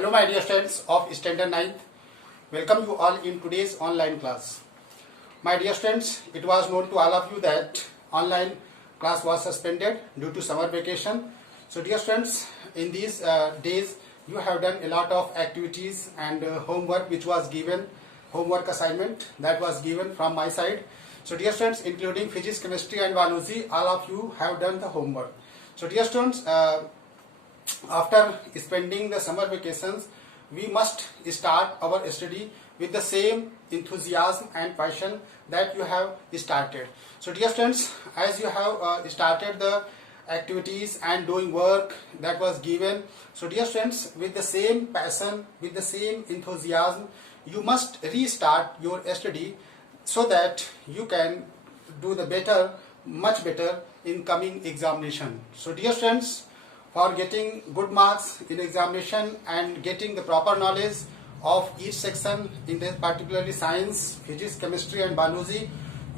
Hello my dear students of Standard 9th. Welcome you all in today's online class. My dear students, it was known to all of you that online class was suspended due to summer vacation. So dear students, in these days you have done a lot of activities and homework which was given, homework assignment that was given from my side. So dear students, including physics, chemistry and biology, all of you have done the homework. So dear students, after spending the summer vacations, we must start our study with the same enthusiasm and passion that you have started. So dear students, as you have started the activities and doing work that was given, so dear students, with the same passion, with the same enthusiasm, you must restart your study so that you can do the better, much better in coming examination. So dear students, for getting good marks in examination and getting the proper knowledge of each section in the particularly science, physics, chemistry and biology,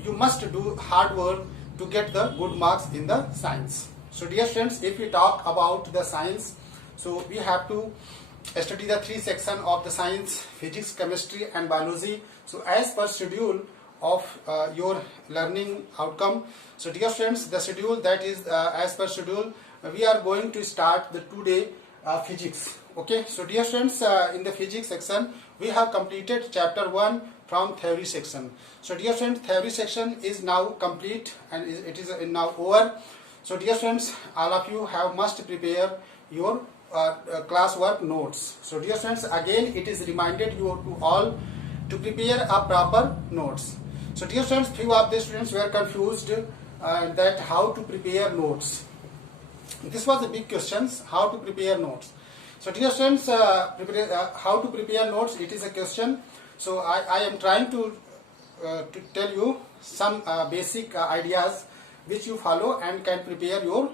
you must do hard work to get the good marks in the science. So dear students, if we talk about the science, so we have to study the three sections of the science, physics, chemistry and biology. So as per schedule of your learning outcome, so dear students, the schedule that is as per schedule, we are going to start the today physics. Okay, so dear students, in the physics section we have completed chapter 1 from theory section. So dear students, theory section is now complete and it is now over. So dear students, all of you have must prepare your classwork notes. So dear students, again it is reminded you to all to prepare a proper notes. So dear students, few of the students were confused that how to prepare notes. This was a big question, how to prepare notes. So dear students, how to prepare notes, it is a question. So I am trying to tell you some basic ideas which you follow and can prepare your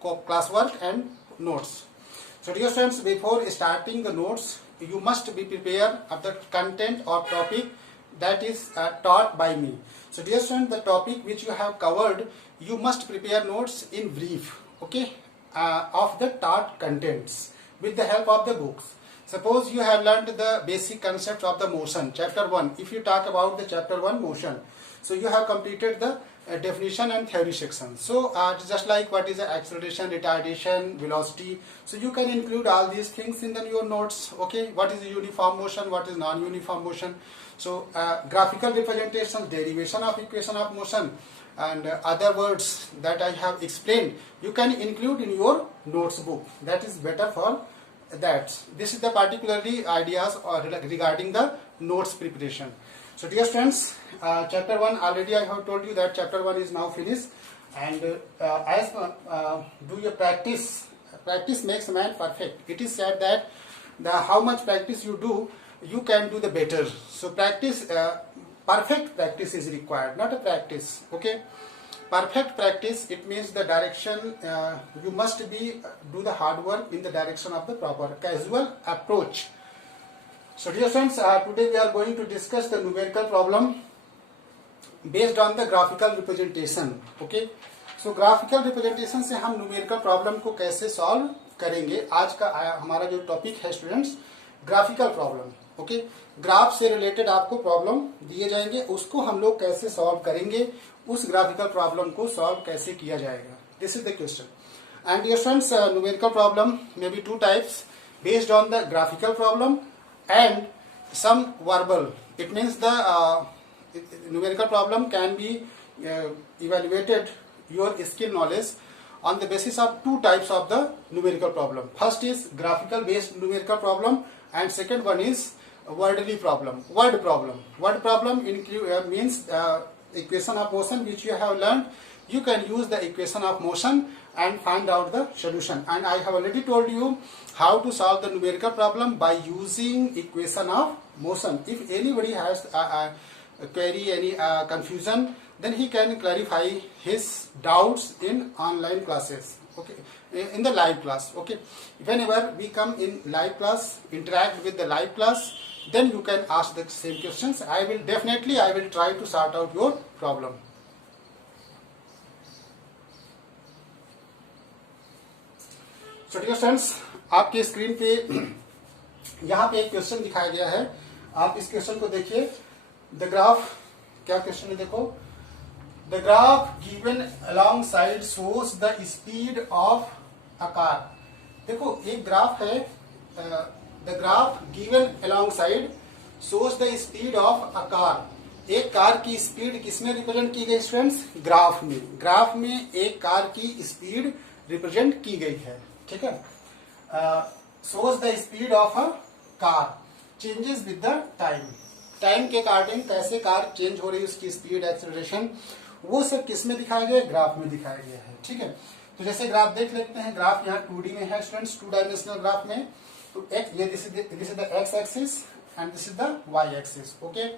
classwork and notes. So dear students, before starting the notes, you must be prepared of the content or topic that is taught by me. So dear students, the topic which you have covered, you must prepare notes in brief, okay, of the taught contents with the help of the books. Suppose you have learned the basic concepts of the motion, chapter 1. If you talk about the chapter 1 motion, so you have completed the definition and theory section. So just like what is acceleration, retardation, velocity, so you can include all these things in your notes. Okay, what is uniform motion, what is non-uniform motion. So graphical representations, derivation of equation of motion and other words that I have explained, you can include in your notes book. That is better for that. This is the particularly ideas regarding the notes preparation. So dear students, chapter 1 already I have told you that chapter 1 is now finished, and as do your practice. Practice makes man perfect. It is said that how much practice you do, you can do the better. So practice, perfect practice is required, not a practice. Okay, perfect practice, it means the direction, you must be do the hard work in the direction of the proper casual approach. So dear friends, today we are going to discuss the numerical problem based on the graphical representation. Okay, so graphical representation से हम numerical problem को कैसे solve करेंगे. आज का हमारा जो topic है students, graphical problem. Okay, graph से रिलेटेड आपको प्रॉब्लम दिए जाएंगे, उसको हम लोग कैसे सॉल्व करेंगे, उस ग्राफिकल प्रॉब्लम को सॉल्व कैसे किया जाएगा. This is the question. And dear friends, numerical problem may be two types based on the graphical problem and some verbal. It means the numerical problem can be evaluated your skill knowledge on the basis of two types of the numerical problem. First is graphical based numerical problem and second one is wordly problem, word problem. Word problem means equation of motion which you have learned. You can use the equation of motion and find out the solution. And I have already told you how to solve the numerical problem by using equation of motion. If anybody has query, any confusion, then he can clarify his doubts in online classes. Okay, in the live class. Okay, whenever we come in live class, interact with the live class, then you can ask the same questions. I will try to sort out your problem. So dear friends, आपके screen पे यहाँ पे एक question दिखाया गया है, आप इस क्वेश्चन को देखिए। द ग्राफ, क्या क्वेश्चन है देखो, the graph given along side shows the speed of a car. देखो एक ग्राफ है, the graph given along side shows the speed of a car. एक कार की स्पीड किसमें रिप्रेजेंट की गई स्टूडेंट्स? ग्राफ में। ग्राफ में एक कार की स्पीड रिप्रेजेंट की गई है, ठीक है। Shows the speed of a car changes with the time. Time के अकॉर्डिंग कैसे कार चेंज हो रही है, उसकी स्पीड, एक्सेलरेशन, वो सब किस में दिखाया गया है? ग्राफ में दिखाया गया है, ठीक है। तो जैसे ग्राफ देख लेते हैं, ग्राफ यहाँ 2D में है स्टूडेंट्स, 2 डायमेंशनल ग्राफ में। तो ये this is the X axis and this is the Y axis, okay.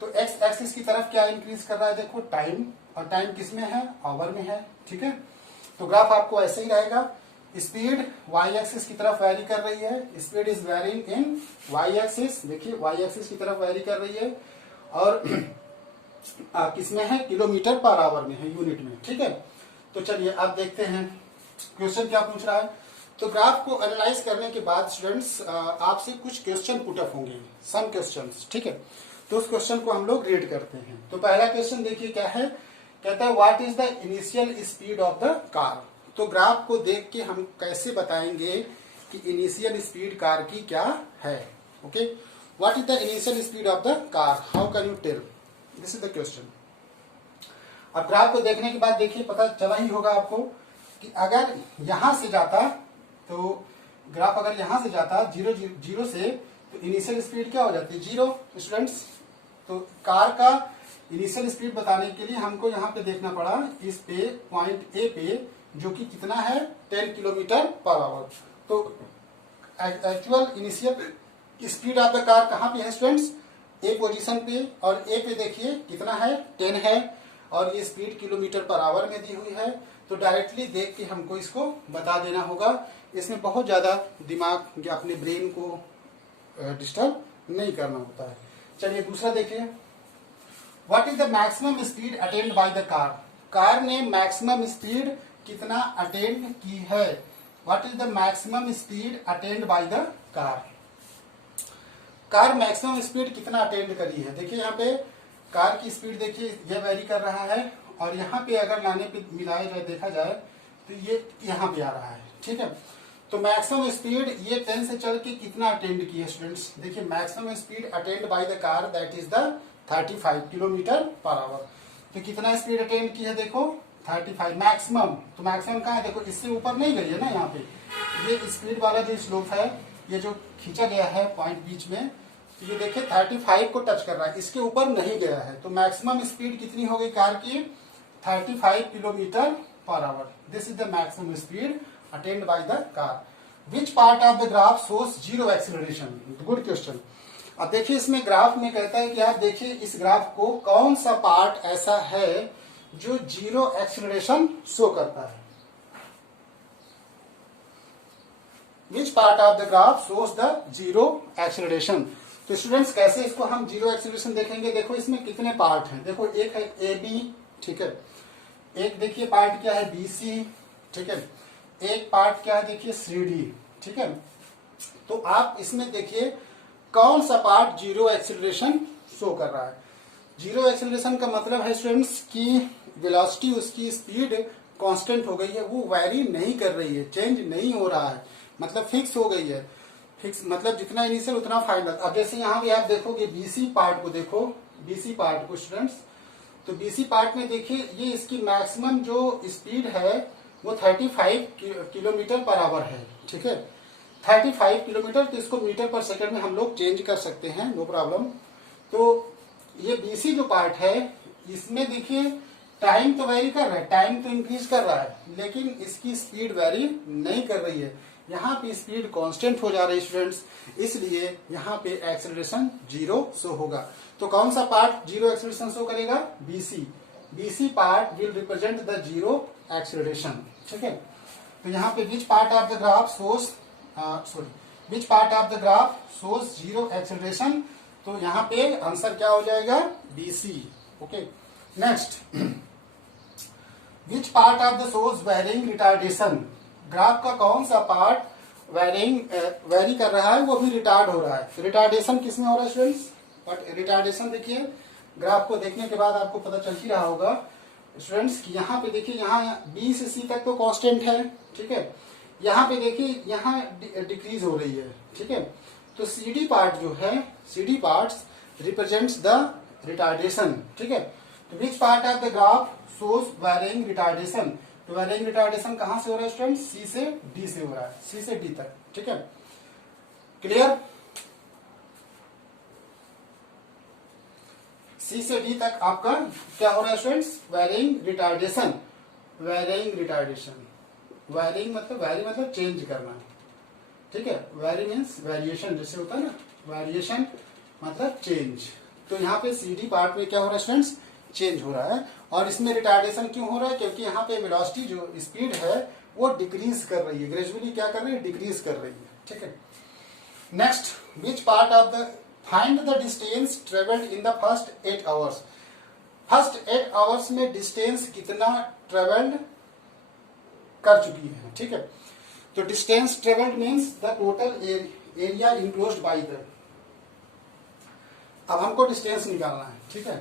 तो एक्स एक्सिस की तरफ क्या इंक्रीज कर रहा है देखो? टाइम। और टाइम किस में है? आवर में है, ठीक है। तो ग्राफ आपको ऐसे ही रहेगा। स्पीड वाई एक्सिस की तरफ वैरी कर रही है, speed is varying in Y axis, देखिए वाई एक्सिस की तरफ वैरी कर रही है, और किसमें है? किलोमीटर पर आवर में है, यूनिट में, ठीक है। तो चलिए आप देखते हैं क्वेश्चन क्या पूछ रहा है। तो ग्राफ को एनालाइज करने के बाद स्टूडेंट्स आपसे कुछ क्वेश्चन पुट अप होंगे, सम क्वेश्चंस, ठीक है। तो उस क्वेश्चन को हम लोग रीड करते हैं। तो पहला क्वेश्चन देखिए क्या है, कहता है what is the initial speed of the car. तो ग्राफ को देख के हम कैसे बताएंगे कि इनिशियल स्पीड कार की क्या है, okay. What is the initial speed of the car, how can you tell, this is the question. अब ग्राफ को देखने के बाद देखिए पता चला ही होगा आपको कि अगर यहां से जाता, तो ग्राफ अगर यहां से जाता जीरो से, तो इनिशियल स्पीड क्या हो जाती है? 0 स्टूडेंट्स। तो कार का इनिशियल स्पीड बताने के लिए हमको यहाँ पे देखना पड़ा, इस पे पॉइंट ए पे, जो कि कितना है? 10 किलोमीटर पर आवर। तो actual initial speed of the car कहाँ पे है स्टूडेंट्स? ए पोजीशन पे, और ए पे देखिए कितना है? 10 है, और ये स्पीड किलोमीटर पर आवर में दी हुई है। तो डायरेक्टली देख के हमको इसको बता देना होगा। इसमें बहुत ज्यादा दिमाग या अपने ब्रेन को डिस्टर्ब नहीं करना होता है। चलिए दूसरा देखिए, what is the maximum speed attend by the car. Car ने मैक्सिमम स्पीड कितना अटेंड की है? What is the maximum speed attend by the car. Car maximum speed कितना अटेंड करी है? देखिए यहाँ पे कार की स्पीड देखिए ये वेरी कर रहा है, और यहाँ पे अगर लाने पे मिलाया जाए, देखा जाए तो ये यहाँ पे आ रहा है, ठीक है। तो मैक्सिमम स्पीड ये 10 से चल के कितना अटेंड की है स्टूडेंट्स? देखिए maximum speed attend by the car that is the 35 kilometre per hour. तो कितना स्पीड अटेंड की है देखो? 35 मैक्सिमम। तो मैक्सिमम कहाँ है देखो? इससे ऊपर नहीं गई है ना, यहाँ पे ये स्पीड वाला जो स्लोप है, ये जो खींचा गया है पॉइंट बीच में, तो ये देखिए 35 को टच कर रहा है, इसके ऊपर नहीं गया है। तो मैक्सिमम स्पीड कितनी हो गई कार की? 35 kilometre per our. This is the maximum speed attend by the car. Which part of the graph shows zero acceleration. Good question. अब देखिए इसमें ग्राफ में कहता है कि आप देखिए इस ग्राफ को कौन सा पार्ट ऐसा है जो जीरो एक्सेलरेशन शो करता है। विच part of the graph shows the zero acceleration. तो स्टूडेंट्स कैसे इसको हम जीरो एक्सेलरेशन देखेंगे? देखो इसमें कितने पार्ट हैं, देखो एक है ए बी, ठीक है। एक देखिए पार्ट क्या है? बी सी, ठीक है। एक पार्ट क्या है देखिए? सी डी, ठीक है। तो आप इसमें देखिए कौन सा पार्ट जीरो एक्सेलरेशन शो कर रहा है। जीरो एक्सेलरेशन का मतलब है स्टूडेंट्स की वेलोसिटी, उसकी स्पीड कांस्टेंट हो गई है, वो वैरी नहीं कर रही है, चेंज नहीं हो रहा है, मतलब फिक्स हो गई है। फिक्स मतलब जितना इनिशियल उतना फाइनल। अब जैसे यहाँ पे आप देखोगे बीसी पार्ट को, देखो बीसी पार्ट को स्टूडेंट्स, तो बीसी पार्ट में देखिए ये इसकी मैक्सिमम जो स्पीड है वो 35 किलोमीटर पर आवर है, ठीक है। 35 किलोमीटर, तो इसको मीटर पर सेकंड में हम लोग चेंज कर सकते हैं, नो प्रॉब्लम। तो ये बीसी जो पार्ट है इसमें देखिए टाइम तो वेरी कर रहा है, टाइम तो इंक्रीज कर रहा है, लेकिन इसकी स्पीड वेरी नहीं कर रही है। यहाँ पे स्पीड कांस्टेंट हो जा रही है स्टूडेंट्स, इसलिए यहाँ पे एक्सेलरेशन जीरो शो होगा। तो कौन सा पार्ट जीरो एक्सेलरेशन शो करेगा? BC. BC part will represent the zero acceleration, ठीक है। तो यहाँ पे which part of the graph shows which part of the graph shows zero acceleration. तो यहाँ पे आंसर क्या हो जाएगा? BC, okay. Next, which part of the shows varying retardation. Graph का कौन सा पार्ट वैरिंग वैरी कर रहा है, वो भी रिटार्ड हो रहा है। रिटार्डेशन किसमें हो रहा है स्टूडेंट्स? बट रिटार्डेशन देखिए ग्राफ को देखने के बाद आपको पता चल ही रहा होगा स्टूडेंट्स कि यहाँ पे देखिए, यहाँ बी से सी तक तो कांस्टेंट है, ठीक है। यहाँ पे देखिए यहाँ डिक्रीज हो रही है, ठीक है। तो सी डी पार्ट जो है, C D part represents the retardation, ठीक है। तो which part of the graph shows varying retardation? तो वैरिंग रिटार्डेशन कहां से हो रहा है स्टूडेंट? सी से डी से हो रहा है, सी से डी तक, ठीक है। क्लियर? सी से डी तक आपका क्या हो रहा है students? Varying retardation. Varying retardation, varying मतलब वैरी मतलब चेंज करना, ठीक है। वैरी मीन्स वेरिएशन जैसे होता है ना, वेरिएशन मतलब चेंज। तो यहाँ पे सी डी पार्ट में क्या हो रहा है स्टूडेंट्स? चेंज हो रहा है। और इसमें रिटार्डेशन क्यों हो रहा है? क्योंकि यहाँ पे वेलोसिटी जो स्पीड है वो डिक्रीज कर रही है, ग्रेजुअली क्या कर रही है? डिक्रीज कर रही है, ठीक है। Next, which part of the find the distance travelled in the first 8 hours? First 8 hours में डिस्टेंस कितना ट्रेवल्ड कर चुकी है, ठीक है। तो distance travelled means the total area enclosed by the. अब हमको डिस्टेंस निकालना है, ठीक है,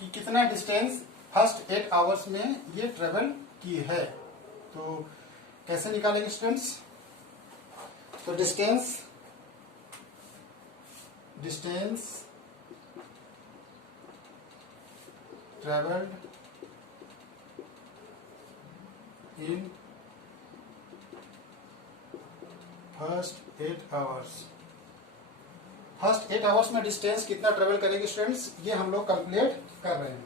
कि कितना डिस्टेंस फर्स्ट 8 आवर्स में ये ट्रेवल की है। तो कैसे निकालेंगे स्टूडेंट्स? तो distance travelled in first 8 hours. First 8 hours में डिस्टेंस कितना ट्रेवल करेगी स्टूडेंट्स? ये हम लोग कैलकुलेट कर रहे हैं।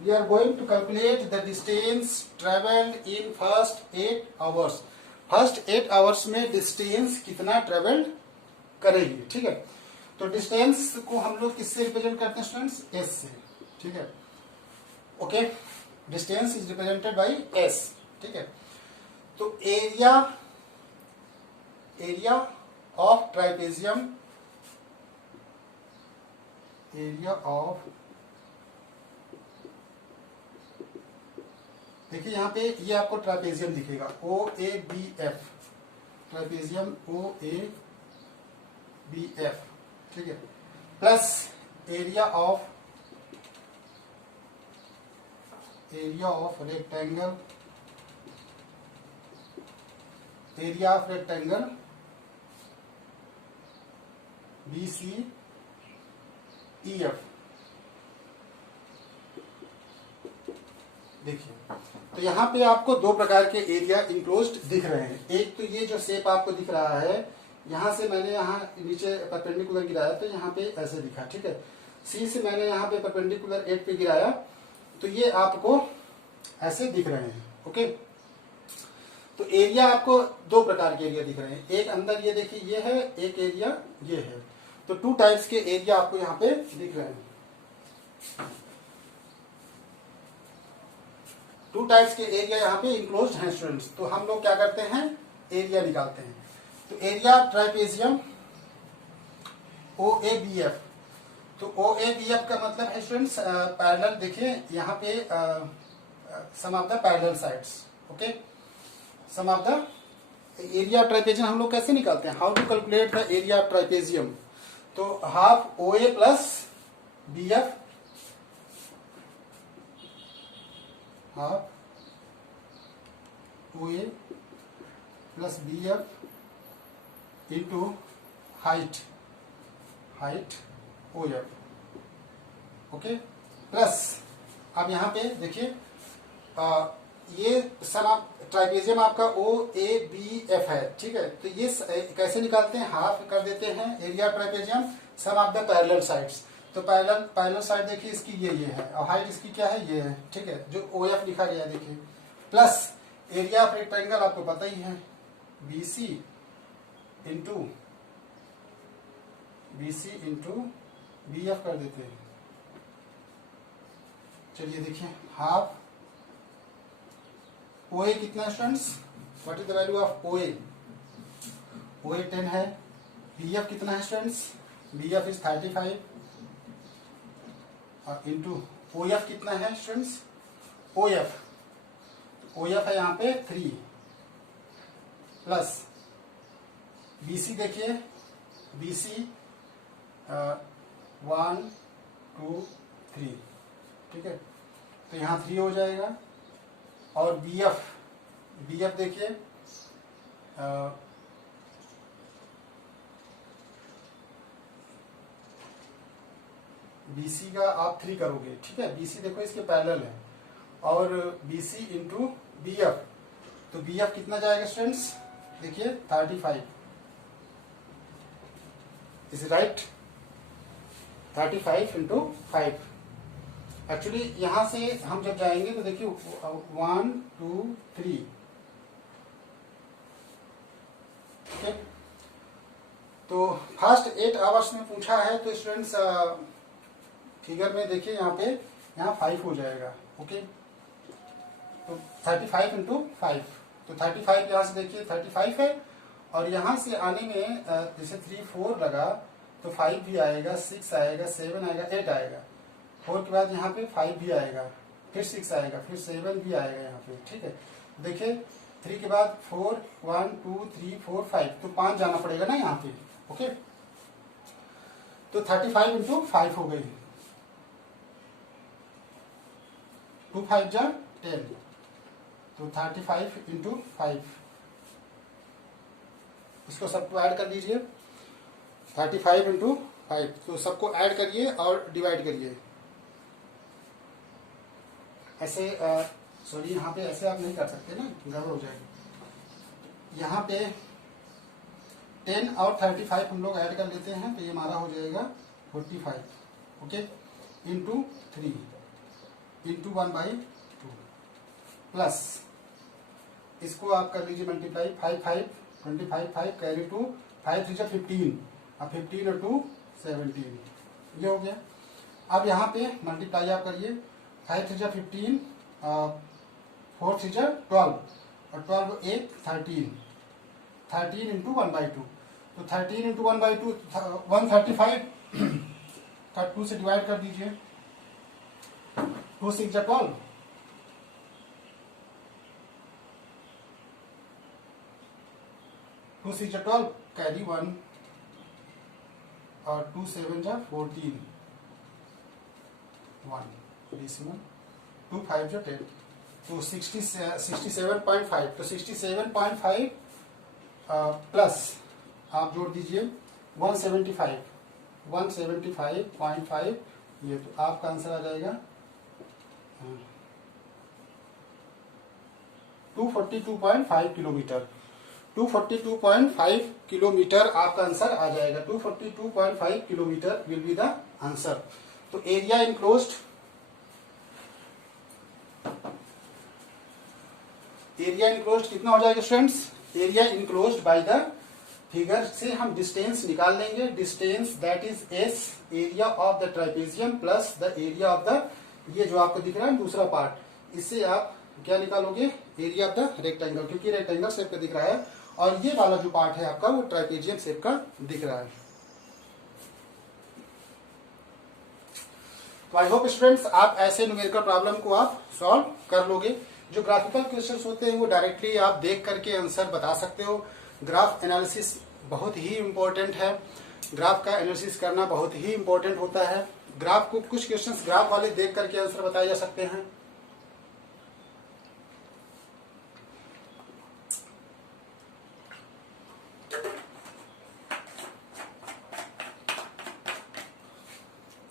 We are going to calculate the distance travelled in first 8 hours. First 8 hours में डिस्टेंस कितना ट्रेवल्ड करेगी, ठीक है। तो डिस्टेंस को हम लोग किससे रिप्रेजेंट करते हैं स्टूडेंट्स? एस से, ठीक है। Okay, distance is represented by S, ठीक है। तो area of trapezium, area of, देखिए यहाँ पे ये आपको ट्राइपेजियम दिखेगा, O A B F, trapezium O A B F, ठीक है, plus area of rectangle, area of rectangle B C E F. देखिए, तो यहाँ पे आपको दो प्रकार के एरिया इंक्लोज्ड दिख रहे हैं। एक तो ये जो शेप आपको दिख रहा है, यहां से मैंने यहाँ नीचे परपेंडिकुलर गिराया तो यहाँ पे ऐसे दिखा, ठीक है। सी से मैंने यहाँ पे परपेंडिकुलर 8 पे गिराया तो ये आपको ऐसे दिख रहे हैं, ओके। तो एरिया आपको दो प्रकार के एरिया दिख रहे हैं। एक अंदर ये देखिए ये है, एक एरिया ये है। तो 2 टाइप्स के एरिया आपको यहाँ पे दिख रहे हैं। 2 टाइप्स के एरिया यहाँ पे इंक्लोज्ड हैं स्टूडेंट्स। तो हम लोग क्या करते हैं? एरिया निकालते हैं। तो area trapezium O A B F, तो ओ ए बी एफ का मतलब है स्टूडेंट्स पैरेलल। देखिए यहाँ पे sum of the parallel sides, okay. Sum of the area of trapezium हम लोग कैसे निकालते हैं? How to calculate the area of trapezium? तो half O A plus B F, half O A plus B F into height O F, okay, plus अब यहाँ पे देखिए ये सम आप ट्राइपेजियम आपका ओ ए बी एफ है, ठीक है। तो ये कैसे निकालते हैं? हाफ कर देते हैं area trapezium sum of the parallel sides. तो पैरेलल साइड देखिए इसकी ये है और हाइट इसकी क्या है? ये है, ठीक है, जो ओ एफ लिखा गया है देखिए, प्लस एरिया ऑफ रेक्टेंगल आपको पता ही है B C into B F कर देते हैं। चलिए देखिए, हाफ ओ ए कितना students? What is the value of O A? O A 10 है। बी एफ कितना है स्टूडेंट्स? बी एफ इज 35 और इंटू ओ एफ कितना है स्टूडेंट्स? ओ एफ है यहाँ पे 3, प्लस BC देखिए, BC 1 2 3, ठीक है, तो यहाँ 3 हो जाएगा। और BF देखिए BC का आप 3 करोगे, ठीक है, BC देखो इसके पैरेलल है, और BC इंटू BF, तो BF कितना जाएगा स्टूडेंट्स, देखिए 35, इज राइट, 35 इंटू 5। एक्चुअली यहां से हम जब जाएंगे तो देखिए 1 2 3, ठीक है, तो फर्स्ट 8 आवर्स में पूछा है, तो स्टूडेंट्स फिगर में देखिए यहाँ 5 हो जाएगा, ओके, तो 35 इंटू 5, तो 35 यहाँ से देखिए 35 है, और यहाँ से आने में जैसे 3 4 लगा तो 5 भी आएगा, 6 आएगा, 7 आएगा, 8 आएगा, 4 के बाद यहाँ पे 5 भी आएगा, फिर 6 आएगा, फिर 7 भी आएगा यहाँ पे, ठीक है, देखिए 3 के बाद 4 1 2 3 4 5, तो 5 जाना पड़ेगा ना यहाँ पे, ओके, तो 35 इंटू 5 हो गई, 2 5 जा 10, तो 35 इंटू 5, इसको सबको ऐड कर दीजिए, 35 इंटू 5, तो सबको ऐड करिए और डिवाइड करिए, ऐसे सॉरी यहाँ पे ऐसे आप नहीं कर सकते ना, गड़बड़ हो जाएगी, यहाँ पे 10 और 35 हम लोग ऐड कर लेते हैं, तो ये हमारा हो जाएगा 45, ओके, इंटू 3 इंटू 1/2 प्लस इसको आप कर लीजिए मल्टीप्लाई, 5 5 25 5 कैरी 2, 5 3 15, अब 15 और 2 17, ये हो गया। अब यहाँ पे मल्टीप्लाई आप करिए, 5 3 15, 4 3 12, और 12 1 13, 13 इंटू 1/2, तो 13 इंटू 1/2 135, 2 से डिवाइड कर दीजिए, 2 6 12, 2 6 12 कैरी 1, और 2 7 14, 1 डेसिमल, 2 5 10, तो 67.5, तो 67.5 प्लस आप जोड़ दीजिए 175.5, ये तो आपका आंसर आ जाएगा 242.5 किलोमीटर, 242.5 किलोमीटर आपका आंसर आ जाएगा, 242.5 kilometre will be the answer. तो एरिया इनक्लोज्ड, कितना हो जाएगा students, area enclosed by the figure से हम डिस्टेंस निकाल लेंगे, distance that is S, area of the trapezium plus the area of the, ये जो आपको दिख रहा है दूसरा पार्ट, इससे आप क्या निकालोगे, एरिया ऑफ द रेक्टेंगल, क्योंकि रेक्टेंगल शेप का दिख रहा है, और ये वाला जो पार्ट है आपका वो ट्राइपेजियम शेप का दिख रहा है। तो आई होप स्टूडेंट्स आप ऐसे न्यूमेरिकल प्रॉब्लम को आप सॉल्व कर लोगे। जो ग्राफिकल क्वेश्चंस होते हैं वो डायरेक्टली आप देख करके आंसर बता सकते हो। ग्राफ एनालिसिस बहुत ही इंपॉर्टेंट है, ग्राफ का एनालिसिस करना बहुत ही इंपॉर्टेंट होता है। ग्राफ को कुछ क्वेश्चंस ग्राफ वाले देख करके आंसर बताए जा सकते हैं।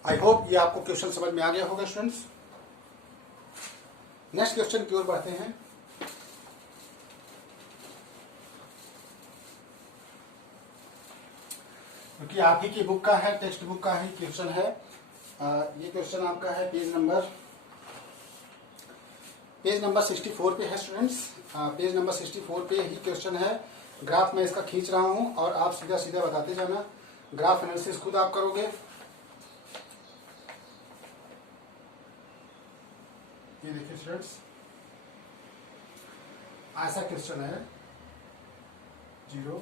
आई होप ये आपको क्वेश्चन समझ में आ गया होगा स्टूडेंट्स। नेक्स्ट क्वेश्चन की ओर बढ़ते हैं। क्योंकि आप ही की बुक का है, टेक्स्ट बुक का ही क्वेश्चन है। ये क्वेश्चन आपका है पेज नंबर 64 पे है स्टूडेंट्स। पेज नंबर 64 पे ही क्वेश्चन है। ग्राफ मैं इसका खींच रहा हूं और आप सीधा सीधा बताते जाना। ग्राफ एनालिसिस खुद आप करोगे। ये देखिए स्टूडेंट्स, ऐसा क्वेश्चन है 0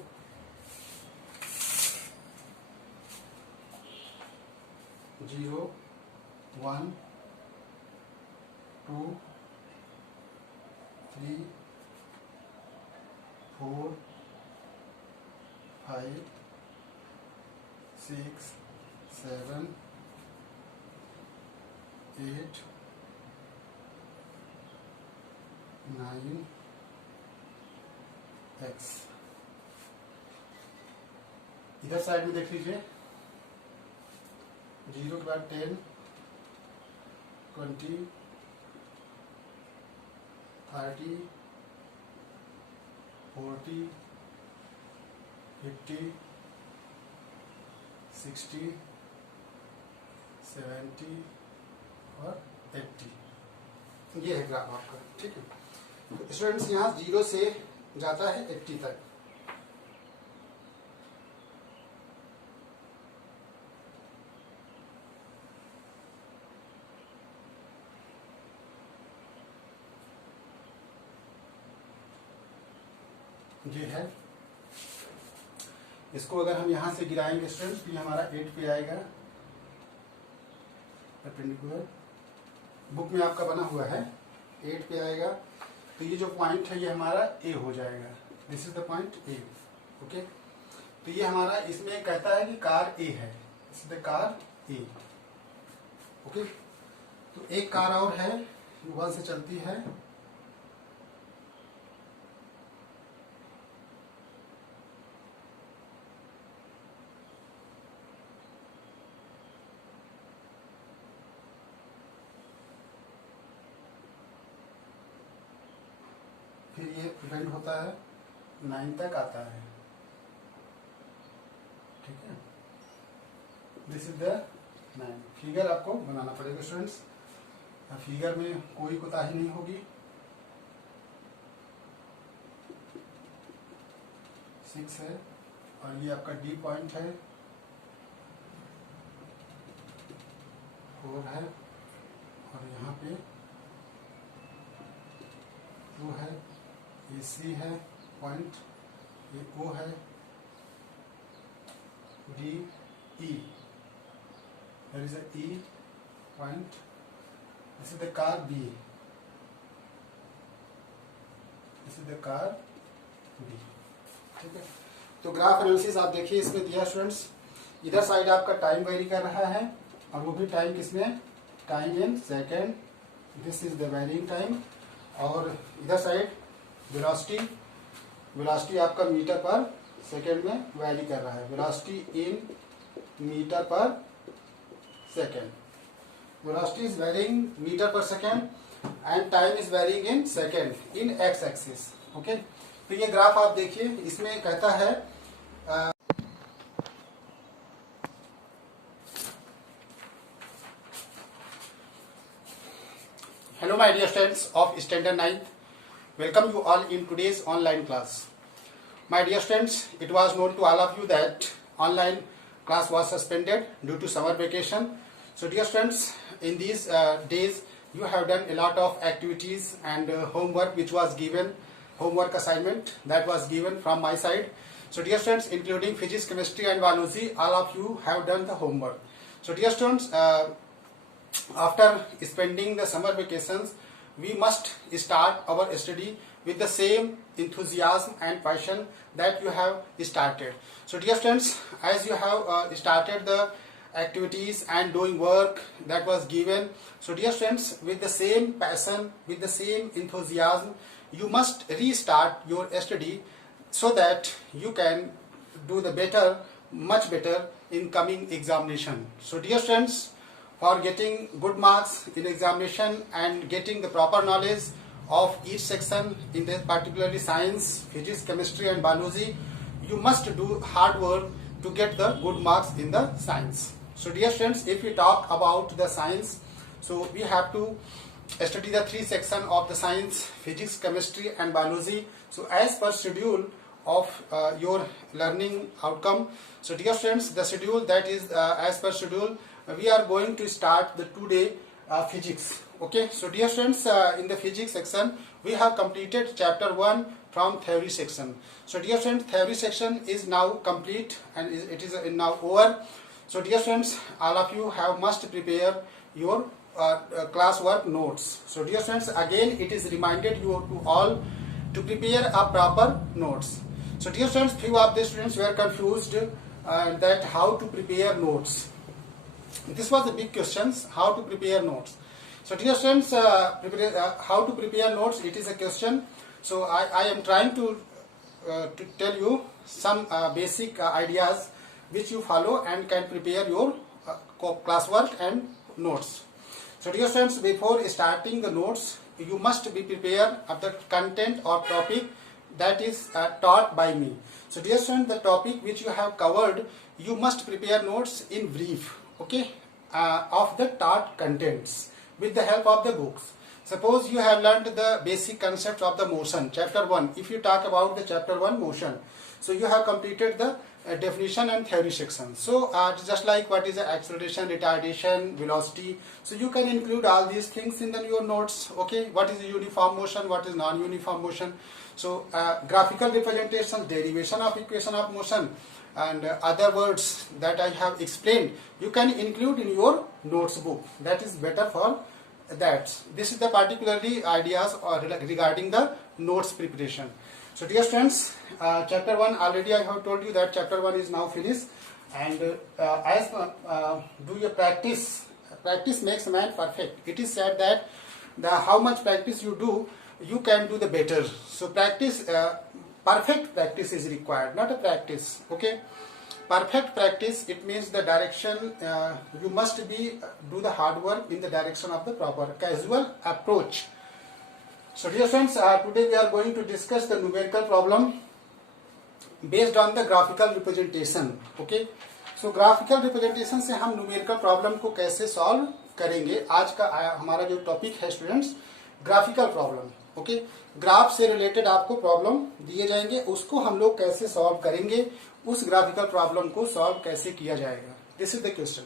0 1 2 3 4 5 6 7 8 9 x। इधर साइड में देख लीजिए, 0 के बाद 10 20 30 40 50 60 70 और 80। ये है ग्राफ आपका, ठीक है। तो स्टूडेंट्स यहाँ 0 से जाता है 80 तक। ये है, इसको अगर हम यहां से गिराएंगे स्टूडेंट्स तो ये हमारा 8 पे आएगा, परपेंडिकुलर बुक में आपका बना हुआ है, 8 पे आएगा। तो ये जो पॉइंट है ये हमारा ए हो जाएगा, this is the point A, okay. तो ये हमारा इसमें कहता है कि कार ए है, this is the car A, okay. तो एक कार और है, 1 से चलती है, फिर ये इवेंट होता है 9 तक आता है, ठीक है। This is the 9। फिगर आपको बनाना पड़ेगा स्टूडेंट्स, फिगर में कोई कोताही नहीं होगी। 6 है और ये आपका डी पॉइंट है, 4 है और यहाँ पे 2 है, ये सी है पॉइंट, ये ओ है, D E, there is a E point, this is the car B, this is the car B, ठीक है। तो ग्राफ एनालिसिस आप देखिए इसमें दिया स्टूडेंट्स, इधर साइड आपका टाइम वेरी कर रहा है और वो भी टाइम किसमें, time in second, this is the varying time. और इधर साइड वेलोसिटी, वेलोसिटी आपका मीटर पर सेकेंड में वैरी कर रहा है, velocity in meter per second, velocity is varying meter per second and time is varying in second in X axis, okay. तो ये graph आप देखिए, इसमें कहता है hello my dear students of standard 9th, welcome you all in today's online class. My dear students, it was known to all of you that online class was suspended due to summer vacation. So dear students, in these days you have done a lot of activities and homework which was given, homework assignment that was given from my side. So dear students, including physics, chemistry and biology, all of you have done the homework. So dear students, after spending the summer vacations, we must start our study with the same enthusiasm and passion that you have started. So dear students, as you have started the activities and doing work that was given, so dear students, with the same passion, with the same enthusiasm, you must restart your study so that you can do the better, much better in coming examination. So dear students, for getting good marks in examination and getting the proper knowledge of each section in the particularly science, physics, chemistry and biology, you must do hard work to get the good marks in the science. So dear students, if we talk about the science, so we have to study the 3 sections of the science, physics, chemistry and biology. So as per schedule of your learning outcome, so dear students, the schedule that is as per schedule, we are going to start the 2-day physics, okay. So dear students, in the physics section we have completed chapter 1 from theory section. So dear students, theory section is now complete and it is now over. So dear students, all of you have must prepare your class work notes. So dear students, again it is reminded you to all to prepare a proper notes. So dear students, few of the students were confused that how to prepare notes. This was the big questions, how to prepare notes. So dear students, how to prepare notes, it is a question. So I am trying to tell you some basic ideas which you follow and can prepare your classwork and notes. So dear students, before starting the notes, you must be prepared of the content or topic that is taught by me. So dear students, the topic which you have covered, you must prepare notes in brief, okay, of the taught contents with the help of the books. Suppose you have learned the basic concepts of the motion, chapter 1. If you talk about the chapter 1 motion, so you have completed the definition and theory section. So just like what is the acceleration, retardation, velocity, so you can include all these things in your notes, okay. What is the uniform motion, what is non-uniform motion, so graphical representation, derivation of equation of motion, and other words that I have explained, you can include in your notes book. That is better for that. This is the particularly ideas regarding the notes preparation. So dear students, chapter 1 already I have told you that chapter 1 is now finished, and as do your practice. Practice makes a man perfect. It is said that how much practice you do, you can do the better. So practice, perfect practice is required, not a practice, okay. Perfect practice, it means the direction, you must do the hard work in the direction of the proper casual approach. So dear friends, today we are going to discuss the numerical problem based on the graphical representation, okay. So graphical representation से हम numerical problem को कैसे solve करेंगे. आज का हमारा जो topic है students, graphical problem, okay. Graph से रिलेटेड आपको प्रॉब्लम दिए जाएंगे, उसको हम लोग कैसे सॉल्व करेंगे, उस ग्राफिकल प्रॉब्लम को सॉल्व कैसे किया जाएगा. This is the question.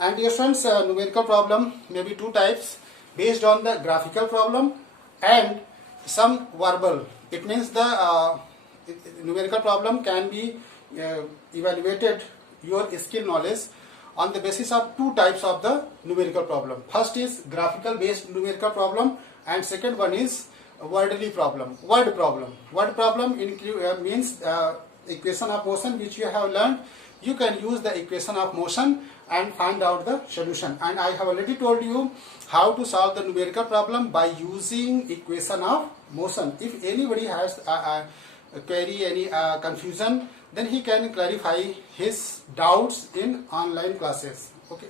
And dear friends, numerical problem may be 2 types based on the graphical problem and some verbal. It means the numerical problem can be evaluated your skill knowledge on the basis of 2 types of the numerical problem. First is graphical based numerical problem, and second one is wordly problem, word problem. Word problem means equation of motion which you have learned. You can use the equation of motion and find out the solution. And I have already told you how to solve the numerical problem by using equation of motion. If anybody has a query, any confusion, then he can clarify his doubts in online classes, okay,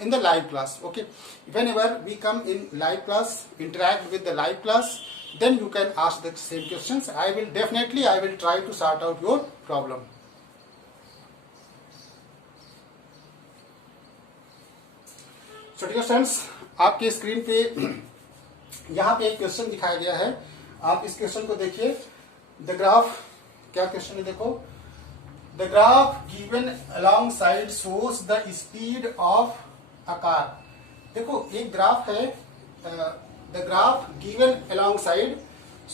in the live class, okay. Whenever we come in live class, interact with the live class, then you can ask the same questions. I will try to sort out your problem. So dear friends, आपके screen पे यहाँ पे एक question दिखाया गया है. आप इस क्वेश्चन को देखिए. द ग्राफ, क्या क्वेश्चन है देखो. The graph given along side shows the speed of a car. देखो एक ग्राफ है. The graph given along side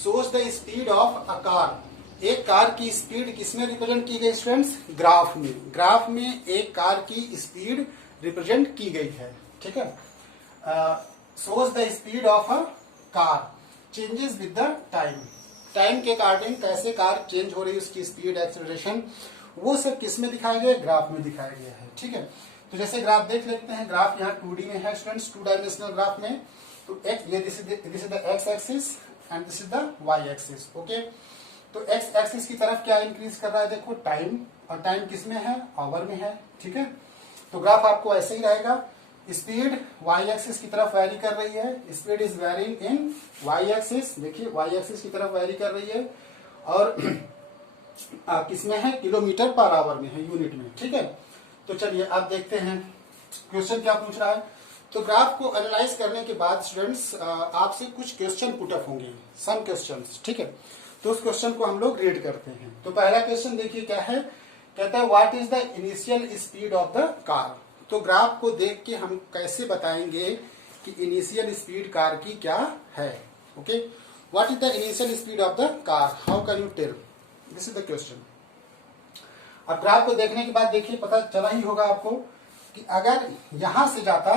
shows the speed of a car. एक कार की स्पीड किसमें रिप्रेजेंट की गई स्टूडेंट्स? ग्राफ में. ग्राफ में एक कार की स्पीड रिप्रेजेंट की गई है, ठीक है. Shows the speed of a car changes with the time. Time के अकॉर्डिंग कैसे कार चेंज हो रही है, उसकी स्पीड, एक्सेलरेशन, वो सब किस में दिखाया गया है? ग्राफ में दिखाया गया है, ठीक है. तो जैसे ग्राफ देख लेते हैं. ग्राफ यहाँ 2D में है स्टूडेंट्स, 2 डायमेंशनल ग्राफ में. तो this is the X axis and this is the Y axis, okay. तो एक्स एक्सिस की तरफ क्या इंक्रीज कर रहा है? देखो टाइम. और टाइम किस में है? आवर में है, ठीक है. तो ग्राफ आपको ऐसे ही रहेगा. स्पीड वाई एक्सिस की तरफ वैरी कर रही है. Speed is varying in Y axis. देखिए वाई एक्सिस की तरफ वैरी कर रही है. और किसमें है? किलोमीटर पर आवर में है, यूनिट में, ठीक है. तो चलिए अब देखते हैं क्वेश्चन क्या पूछ रहा है. तो ग्राफ को एनालाइज करने के बाद स्टूडेंट्स आपसे कुछ क्वेश्चन पुटअप होंगे, सम क्वेश्चंस, ठीक है. तो उस क्वेश्चन को हम लोग रीड करते हैं. तो पहला क्वेश्चन देखिए क्या है. कहता है what is the initial speed of the car. तो ग्राफ को देख के हम कैसे बताएंगे कि इनिशियल स्पीड कार की क्या है, okay. What is the initial speed of the car, how can you tell. This is the question. अब ग्राफ को देखने के बाद देखिए पता चला ही होगा आपको कि अगर यहां से जाता,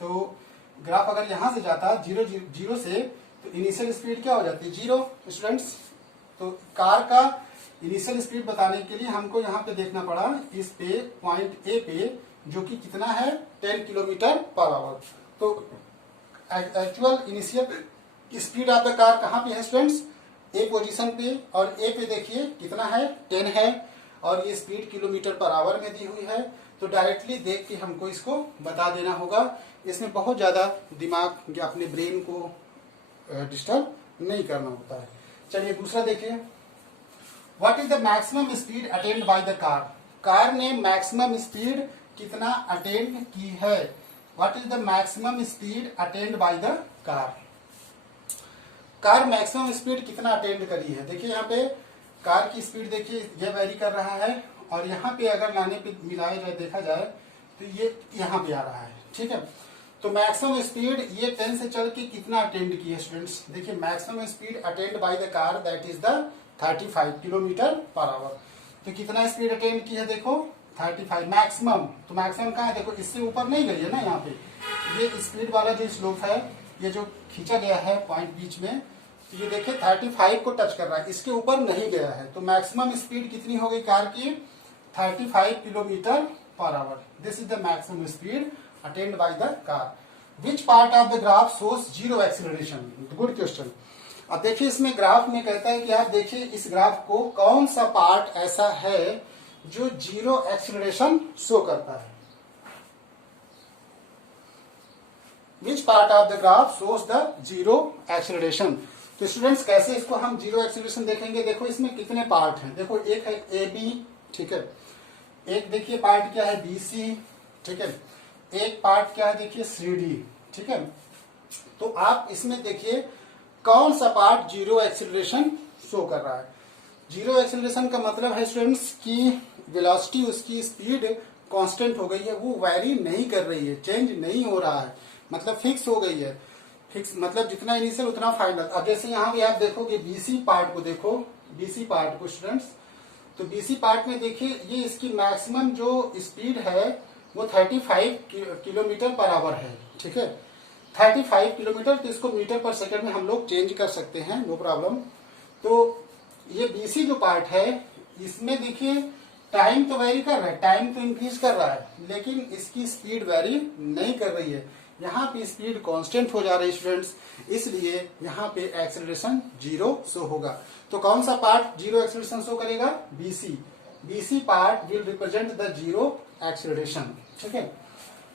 तो ग्राफ अगर यहां से जाता जीरो से, तो इनिशियल स्पीड क्या हो जाती है? 0 स्टूडेंट्स. तो कार का इनिशियल स्पीड बताने के लिए हमको यहाँ पे देखना पड़ा इस पे पॉइंट ए पे, जो कि कितना है 10 किलोमीटर पर आवर। तो actual initial speed of the car कहाँ पे है स्टूडेंट्स, ए पोजीशन पे, और ए पे देखिए कितना है 10 है, और ये स्पीड किलोमीटर पर आवर में दी हुई है। तो डायरेक्टली देख के हमको इसको बता देना होगा, इसमें बहुत ज्यादा दिमाग या अपने ब्रेन को डिस्टर्ब नहीं करना होता है। चलिए दूसरा देखिए, what is the maximum speed attend by the car. Car ने मैक्सिमम स्पीड कितना अटेंड की है, what is the maximum speed attend by the car. Car maximum speed कितना अटेंड करी है, देखिए यहाँ पे कार की स्पीड देखिए ये वेरी कर रहा है, और यहाँ पे अगर लाने पे मिलाया जाए देखा जाए तो ये यहाँ पे आ रहा है, ठीक है। तो मैक्सिमम स्पीड ये 10 से चल के कितना अटेंड की है स्टूडेंट्स, देखिए maximum speed attend by the car that is the 35 kilometre per hour. तो कितना स्पीड अटेंड की है, देखो 35 मैक्सिमम। तो मैक्सिमम कहाँ है, देखो इससे ऊपर नहीं गई है ना, यहाँ पे ये स्पीड वाला जो स्लोप है, ये जो खींचा गया है पॉइंट बीच में, तो ये देखिए 35 को टच कर रहा है, इसके ऊपर नहीं गया है। तो मैक्सिमम स्पीड कितनी हो गई कार की, 35 kilometre per our. This is the maximum speed attend by the car. Which part of the graph shows zero acceleration, good question. अब देखिए इसमें ग्राफ में कहता है कि आप देखिए इस ग्राफ को कौन सा पार्ट ऐसा है जो जीरो एक्सीलरेशन शो करता है। विच part of the graph shows the zero acceleration. तो स्टूडेंट्स कैसे इसको हम जीरो एक्सीलरेशन देखेंगे, देखो इसमें कितने पार्ट हैं, देखो एक है ए बी, ठीक है, एक देखिए पार्ट क्या है बी सी, ठीक है, एक पार्ट क्या है देखिए सी डी, ठीक है। तो आप इसमें देखिए कौन सा पार्ट जीरो एक्सीलरेशन शो कर रहा है। जीरो एक्सीलरेशन का मतलब है स्टूडेंट्स की वेलोसिटी, उसकी स्पीड कांस्टेंट हो गई है, वो वैरी नहीं कर रही है, चेंज नहीं हो रहा है, मतलब फिक्स हो गई है। फिक्स मतलब जितना इनिशियल उतना फाइनल। अब जैसे यहाँ पे आप देखोगे बीसी पार्ट को, देखो बीसी पार्ट को स्टूडेंट्स, तो बीसी पार्ट में देखिए ये इसकी मैक्सिमम जो स्पीड है वो 35 किलोमीटर पर आवर है, ठीक है, 35 किलोमीटर। तो इसको मीटर पर सेकंड में हम लोग चेंज कर सकते हैं, नो प्रॉब्लम। तो ये बीसी जो पार्ट है इसमें देखिए टाइम तो वेरी कर रहा है, टाइम तो इंक्रीज कर रहा है, लेकिन इसकी स्पीड वेरी नहीं कर रही है। यहाँ पे स्पीड कांस्टेंट हो जा रही है स्टूडेंट्स, इसलिए यहाँ पे एक्सेलरेशन जीरो शो होगा। तो कौन सा पार्ट जीरो एक्सेलरेशन शो करेगा, BC. BC part will represent the zero acceleration, ठीक है।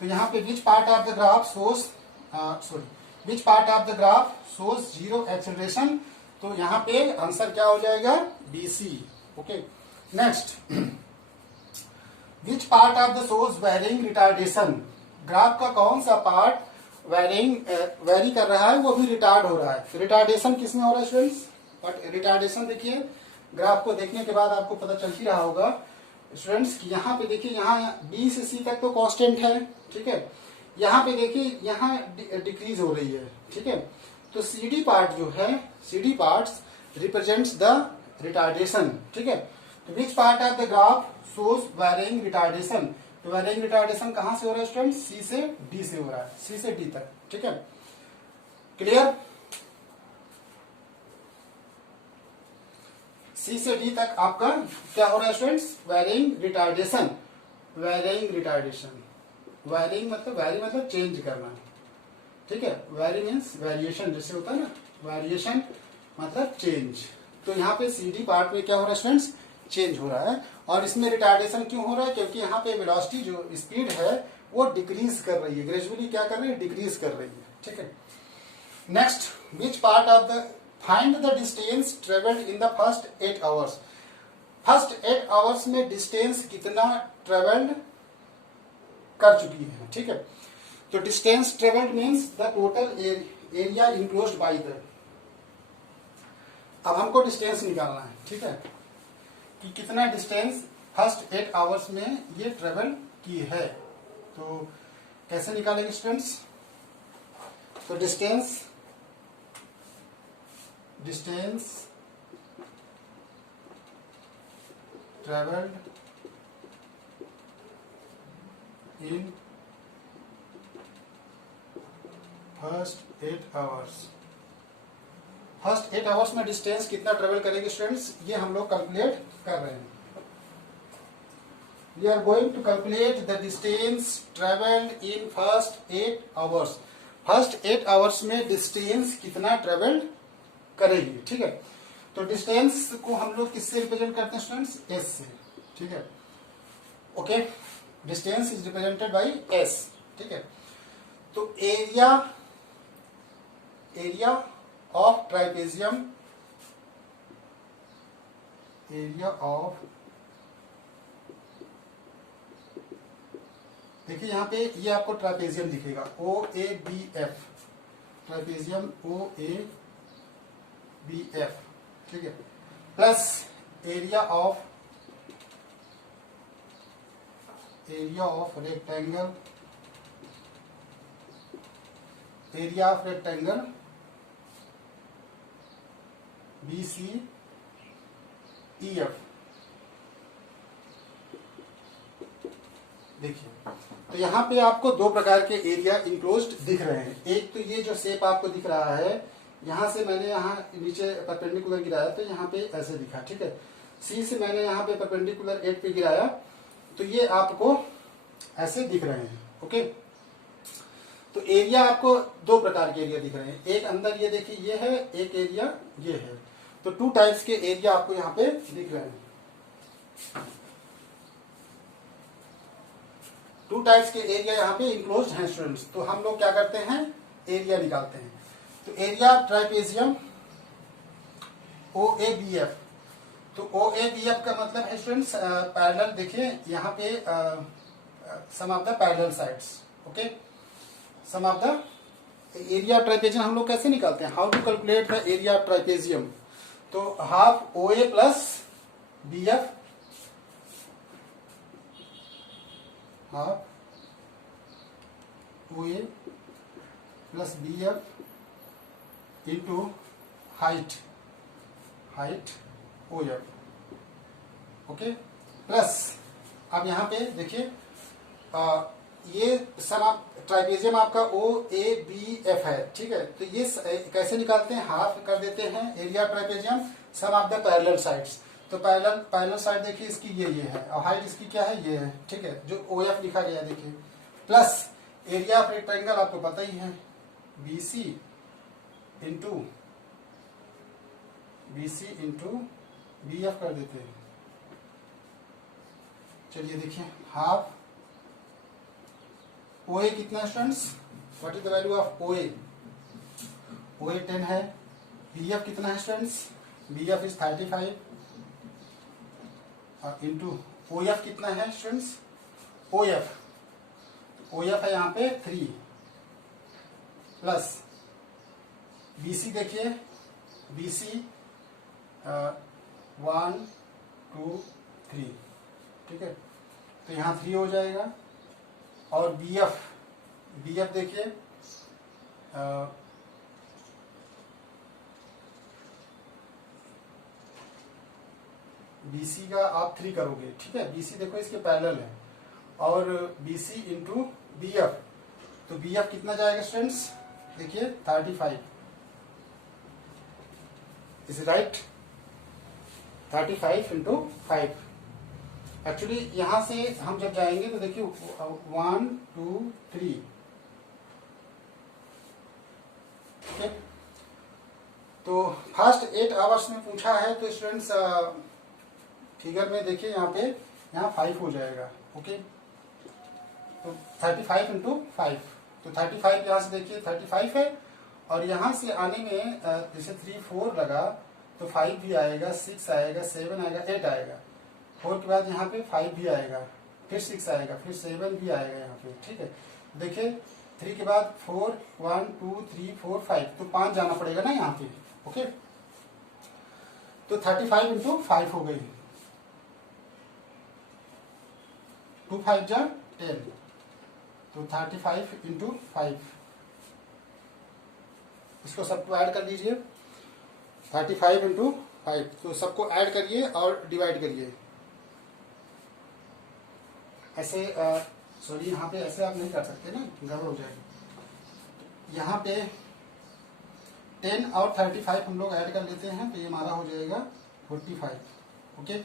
तो यहाँ पे which part of the graph shows which part of the graph shows zero acceleration. तो यहाँ पे आंसर क्या हो जाएगा, BC, okay. Next, which part of the shows varying retardation. Graph का कौन सा पार्ट वेरी कर रहा है, वो भी रिटार्ड हो रहा है। रिटार्डेशन किसमें हो रहा है स्टूडेंट्स, बट रिटार्डेशन देखिए ग्राफ को देखने के बाद आपको पता चल ही रहा होगा स्टूडेंट्स कि यहाँ पे देखिए यहाँ बी से सी तक तो कांस्टेंट है, ठीक है, यहाँ पे देखिए यहाँ डिक्रीज हो रही है, ठीक है। तो सी डी पार्ट जो है, C D part represents the retardation, ठीक है। तो which part of the graph shows varying retardation. तो वेरिंग रिटार्डेशन कहां से हो रहा है स्टूडेंट, सी से डी से हो रहा है, सी से डी तक, ठीक है, क्लियर। सी से डी तक आपका क्या हो रहा है students, varying retardation. Varying retardation, varying मतलब वेरी मतलब चेंज करना, ठीक है, वेरी मीन्स वेरिएशन जैसे होता है ना, वेरिएशन मतलब चेंज। तो यहाँ पे सी डी पार्ट में क्या हो रहा है स्टूडेंट्स, चेंज हो रहा है। और इसमें रिटार्डेशन क्यों हो रहा है, क्योंकि यहाँ पे वेलोसिटी जो स्पीड है वो डिक्रीज कर रही है, ग्रेजुअली क्या कर रही है, डिक्रीज कर रही है, ठीक है। Next, which part of the find the distance travelled in the first 8 hours. First 8 hours में डिस्टेंस कितना ट्रेवल्ड कर चुकी है, ठीक है। तो distance travelled means the total area enclosed by the. अब हमको डिस्टेंस निकालना है, ठीक है, कि कितना डिस्टेंस फर्स्ट 8 आवर्स में ये ट्रेवल की है। तो कैसे निकालेंगे स्टूडेंट्स, तो distance travelled in first 8 hours. First 8 hours में डिस्टेंस कितना ट्रेवल करेगी स्टूडेंट्स, ये हम लोग कैलकुलेट कर रहे हैं। We are going to calculate the distance traveled in first 8 hours. First 8 hours में डिस्टेंस कितना ट्रेवल्ड करेगी, ठीक है। तो डिस्टेंस को हम लोग किससे रिप्रेजेंट करते हैं स्टूडेंट्स? एस से, ठीक है। Okay, distance is represented by S, ठीक है। तो area of trapezium, area of, देखिए यहाँ पे ये आपको ट्रापेजियम दिखेगा, O A B F, trapezium O A B F, ठीक है, plus area of rectangle, area of rectangle B C E F. देखिए, तो यहाँ पे आपको दो प्रकार के एरिया इंक्लोज्ड दिख रहे हैं। एक तो ये जो शेप आपको दिख रहा है, यहाँ से मैंने यहाँ नीचे परपेंडिकुलर गिराया तो यहाँ पे ऐसे दिखा, ठीक है। सी से मैंने यहाँ पे परपेंडिकुलर 8 पे गिराया तो ये आपको ऐसे दिख रहे हैं। ओके, तो एरिया आपको दो प्रकार के एरिया दिख रहे हैं। एक अंदर ये देखिए ये है, एक एरिया ये है। तो 2 टाइप्स के एरिया आपको यहाँ पे दिख रहे हैं। 2 टाइप्स के एरिया यहाँ पे इंक्लोज्ड हैं स्टूडेंट्स। तो हम लोग क्या करते हैं, एरिया निकालते हैं। तो area trapezium O A B F, तो ओ ए बी एफ का मतलब है स्टूडेंट्स पैरेलल, देखिए यहाँ पे sum of the parallel sides. Okay, sum of the area trapezium हम लोग कैसे निकालते हैं, how to calculate the area trapezium. तो half O A plus B F, half O A plus B F into height O F. Okay, plus अब यहाँ पे देखिए ये सम ट्राइपेजियम आपका ओ ए बी एफ है, ठीक है। तो ये कैसे निकालते हैं, हाफ कर देते हैं area trapezium sum of the parallel sides. तो पैरेलल साइड देखिए इसकी ये है और हाइट इसकी क्या है, ये है, ठीक है, जो ओ एफ लिखा गया देखिए, प्लस एरिया ऑफ रेक्टेंगल आपको पता ही है, B C into B F कर देते हैं। चलिए देखिए, हाफ ओ ए कितना students, what is the value of O A 10 है। बी एफ कितना है students, B F is 35 into O F कितना है स्टूडेंट्स, ओ एफ है यहाँ पे 3 प्लस बी सी देखिए, बी सी 1 2 3, ठीक है, तो यहाँ 3 हो जाएगा। और बी एफ देखिए BC का आप 3 करोगे, ठीक है, BC देखो इसके पैरेलल है, और BC इंटू BF, तो BF कितना जाएगा स्टूडेंट्स, देखिए 35 इज राइट, 35 इंटू 5। एक्चुअली यहां से हम जब जाएंगे तो देखिए 1 2 3, ठीक है। तो फर्स्ट 8 आवर्स में पूछा है, तो स्टूडेंट्स फिगर में देखिए यहाँ 5 हो जाएगा। ओके, तो 35 इंटू 5, तो 35 यहाँ से देखिए 35 है, और यहाँ से आने में जैसे 3 4 लगा तो 5 भी आएगा, 6 आएगा, 7 आएगा, 8 आएगा, 4 के बाद यहाँ पे 5 भी आएगा, फिर 6 आएगा, फिर 7 भी आएगा यहाँ पे, ठीक है। देखिए 3 के बाद 4 1 2 3 4 5, तो 5 जाना पड़ेगा ना यहाँ पे। ओके, तो 35 इंटू 5 हो गई, 2 5 जा 10, तो 35 इंटू 5, इसको सबको ऐड कर दीजिए, 35 इंटू 5, तो सबको ऐड करिए और डिवाइड करिए। ऐसे सॉरी यहाँ पे ऐसे आप नहीं कर सकते ना, गड़बड़ हो जाएगी। यहाँ पे 10 और 35 हम लोग ऐड कर लेते हैं, तो ये हमारा हो जाएगा 45। ओके,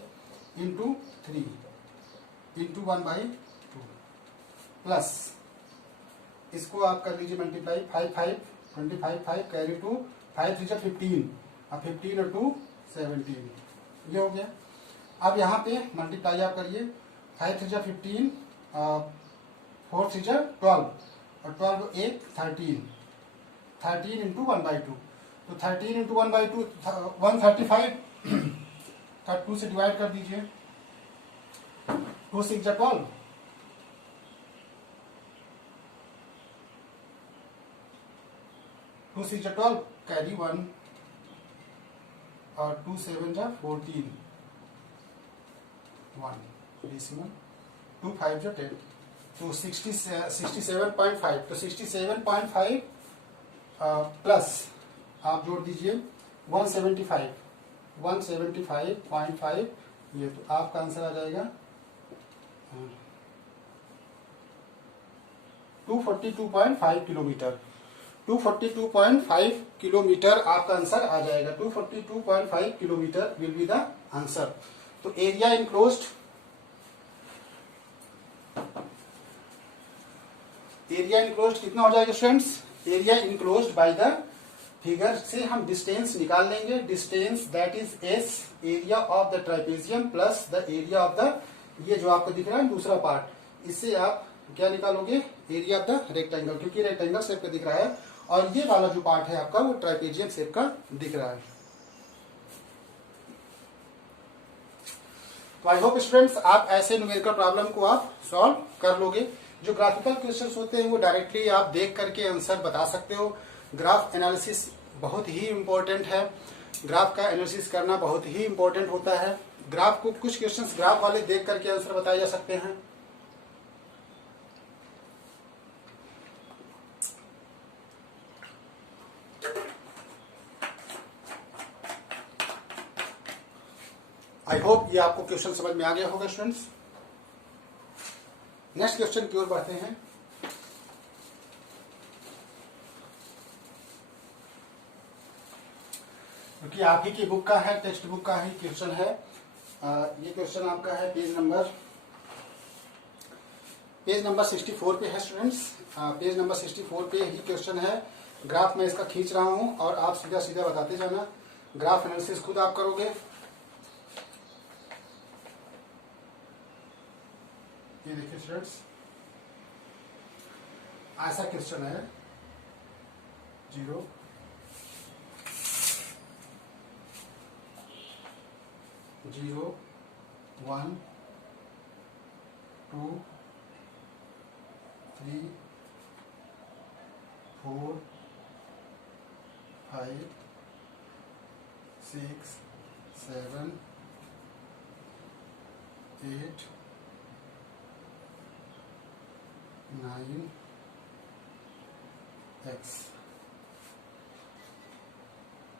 इंटू 3 इंटू 1/2 प्लस इसको आप कर लीजिए मल्टीप्लाई 5 5 25 5 कैरी टू 5 3 15 अब 15 और 2 17 ये हो गया। अब यहाँ पे मल्टीप्लाई आप करिए 5 3 15 4 3 12 और 12 1 13 इंटू 1/2 तो 13 इंटू 1/2 135 2 से डिवाइड कर दीजिए 2 6 12 2 6 12 कैरी 1 और 2 7 14 1 डेसिमल 2 5 10 तो 67.5 तो 67.5 प्लस आप जोड़ दीजिए 175.5 ये तो आपका आंसर आ जाएगा 242.5 किलोमीटर 242.5 किलोमीटर आपका आंसर आ जाएगा। 242.5 kilometre will be the answer. तो एरिया इनक्लोज्ड कितना हो जाएगा students? Area enclosed by the figure से हम डिस्टेंस निकाल लेंगे। Distance that is S area of the trapezium plus the area of the ये जो आपको दिख रहा है दूसरा पार्ट, इससे आप क्या निकालोगे? एरिया ऑफ द रेक्टेंगल, क्योंकि रेक्टेंगल शेप का दिख रहा है और ये वाला जो पार्ट है आपका वो ट्राइपेजियम शेप का दिख रहा है। तो आई होप स्टूडेंट्स आप ऐसे न्यूमेरिकल प्रॉब्लम को आप सॉल्व कर लोगे। जो ग्राफिकल क्वेश्चंस होते हैं वो डायरेक्टली आप देख करके आंसर बता सकते हो। ग्राफ एनालिसिस बहुत ही इंपॉर्टेंट है, ग्राफ का एनालिसिस करना बहुत ही इंपॉर्टेंट होता है। ग्राफ को कुछ क्वेश्चंस ग्राफ वाले देख करके आंसर बताए जा सकते हैं। आई होप ये आपको क्वेश्चन समझ में आ गया होगा स्टूडेंट्स। नेक्स्ट क्वेश्चन की ओर बढ़ते हैं। क्योंकि आप ही की बुक का है, टेक्स्ट बुक का ही क्वेश्चन है। ये क्वेश्चन आपका है पेज नंबर 64 पे है स्टूडेंट्स। पेज नंबर 64 पे ही क्वेश्चन है। ग्राफ मैं इसका खींच रहा हूं और आप सीधा सीधा बताते जाना। ग्राफ एनालिसिस खुद आप करोगे। ये देखिए स्टूडेंट्स, ऐसा क्वेश्चन है 0 0 1 2 3 4 5 6 7 8 9 x।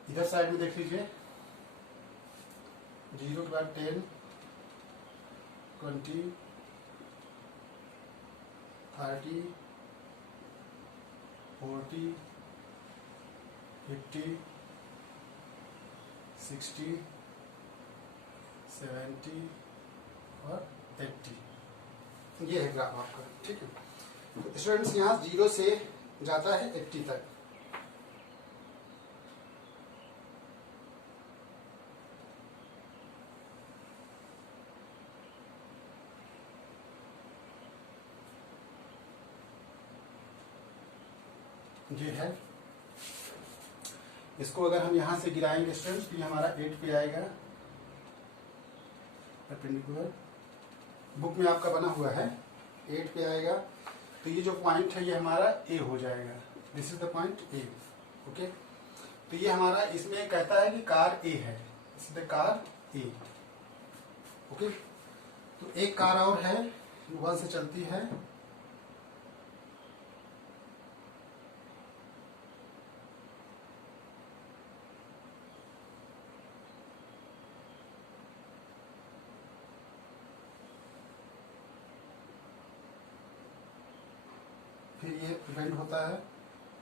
इधर साइड में देख लीजिए 0 के बाद 10 20 30 40 50 60 70 और 80। ये है ग्राफ आपका, ठीक है। तो स्टूडेंट्स यहाँ 0 से जाता है 80 तक। ये है, इसको अगर हम यहां से गिराएंगे स्टूडेंट्स तो ये हमारा 8 पे आएगा परपेंडिकुलर। बुक में आपका बना हुआ है 8 पे आएगा। तो ये जो पॉइंट है ये हमारा ए हो जाएगा। This is the point A, okay. तो ये हमारा इसमें कहता है कि कार ए है, this is the car A, okay. तो एक कार और है 1 से चलती है, फिर ये इवेंट होता है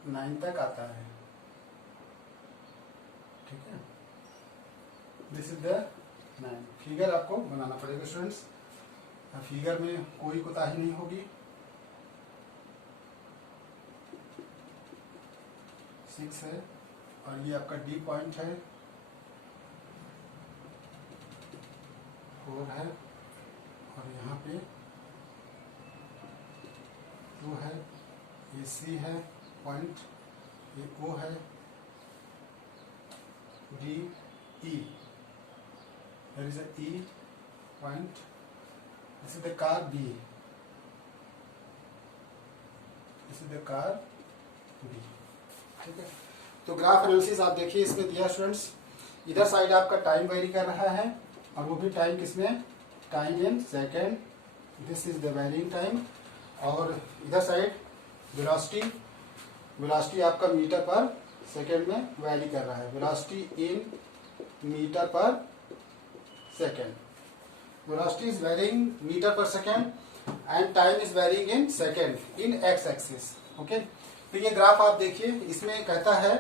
9 तक आता है, ठीक है। This is the 9। फिगर आपको बनाना पड़ेगा स्टूडेंट्स, फिगर में कोई कोताही नहीं होगी। 6 है और ये आपका डी पॉइंट है, 4 है और यहाँ पे 2 है, ये सी है पॉइंट, ये ओ है, D E, there is a E point, this is the car B, this is the car B। ठीक है, तो ग्राफ एनालिसिस आप देखिए इसमें दिया स्टूडेंट्स, इधर साइड आपका टाइम वेरी कर रहा है और वो भी टाइम किसमें, time in second, this is the varying time, और इधर साइड वेलोसिटी, वेलोसिटी आपका मीटर पर सेकेंड में वैरी कर रहा है, velocity in meter per second, velocity is varying meter per second and time is varying in second in X axis. Okay, तो ये graph आप देखिए, इसमें कहता है